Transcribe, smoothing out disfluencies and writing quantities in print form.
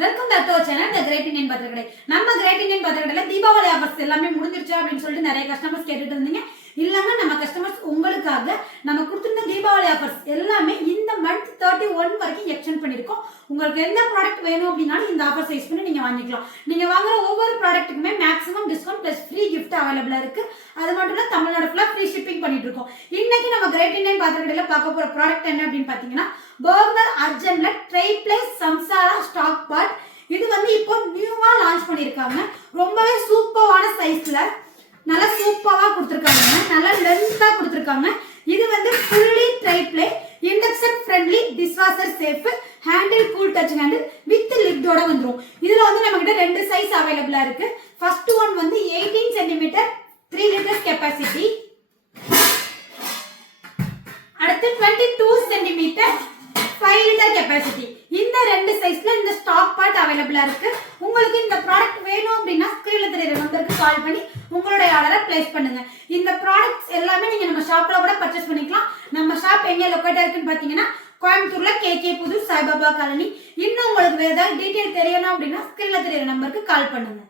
Welcome back to our channel the great Indian Pathirakadai. நம்ம great Indian பத்திரக்கடையில Deepavali offers எல்லாமே முடிஞ்சிருச்சு அப்படின்னு சொல்லிட்டு நிறைய கஸ்டமர்ஸ் கேட்டுட்டு இருந்தீங்க. இல்லங்க, நம்ம கஸ்டமர்ஸ் உங்களுக்காக நம்ம கொடுத்திருந்த தீபாவளி ஆஃபர்ஸ் எல்லாமே இந்த மந்த் 31 வரைக்கும் எக்ஸ்டெண்ட் பண்ணிருக்கோம். உங்களுக்கு எந்த ப்ராடக்ட் வேணும் அப்படின்னாலும் இந்த ஆஃபர் யூஸ் பண்ணி நீங்க வாங்கிக்கலாம். நீங்க வாங்குற ஒவ்வொரு ப்ராடக்ட்டுக்குமே maximum discount plus free gift அவைலபிளா இருக்கு. அது மட்டும் இல்ல, தமிழ்நாடு ஃபுல்லா ஃப்ரீ ஷிப்பிங் பண்ணிட்டு இருக்கோம். இன்னைக்கு நம்ம கிரேட் இந்தியன் பத்திரக்கடையில பார்க்க போற ப்ராடக்ட் என்ன அப்படின்னு பாத்தீங்கன்னா, பர்கர் அர்ஜென்ட்ல ட்ரை பிளேஸ் சம்சாரா ஸ்டாக் பாட். இது வந்து இப்போ நியூவா லான்ச் பண்ணிருக்காங்க. ரொம்பவே சூப்பரான சைஸ்ல நல்லா சூப்பரா கொடுத்திருக்காங்க, நல்லா லென்த்தா கொடுத்திருக்காங்க. இது வந்து fully tri ply, induction friendly, dishwasher safe, handle cool touch handle with லிட்டோட வந்துரும். இதுல வந்து நம்ம கிட்ட ரெண்டு சைஸ் அவைலபிளா இருக்கு. ஃபர்ஸ்ட் ஒன் வந்து 18 சென்டிமீட்டர் 3 லிட்டர்ஸ் கெபாசிட்டி. அடுத்து 22 சென்டிமீட்டர் 5 லிட்டர் கெபாசிட்டி. இந்த ரெண்டு சைஸ்ல இந்த ஸ்டாக் பார்ட் அவைலபிளா இருக்கு. உங்களுக்கு இந்த ப்ராடக்ட் வேணும் அப்படின்னா ஸ்கிரீன்ல தெரியுற நம்பருக்கு கால் பண்ணி உங்களுடைய ஆர்டரை பிளேஸ் பண்ணுங்க. இந்த ப்ராடக்ட்ஸ் எல்லாமே நீங்க நம்ம ஷாப்ல கூட பர்ச்சேஸ் பண்ணிக்கலாம். நம்ம ஷாப் எங்க லொகேட் இருக்குன்னு பாத்தீங்கன்னா, கோயம்புத்தூர்ல கேகே புதூர் சாய்பாபா காலனி. இன்னும் உங்களுக்கு வேற ஏதாவது டீடைல் தெரியணும் அப்படின்னா ஸ்கிரீன்ல தெரியுற நம்பருக்கு கால் பண்ணுங்க.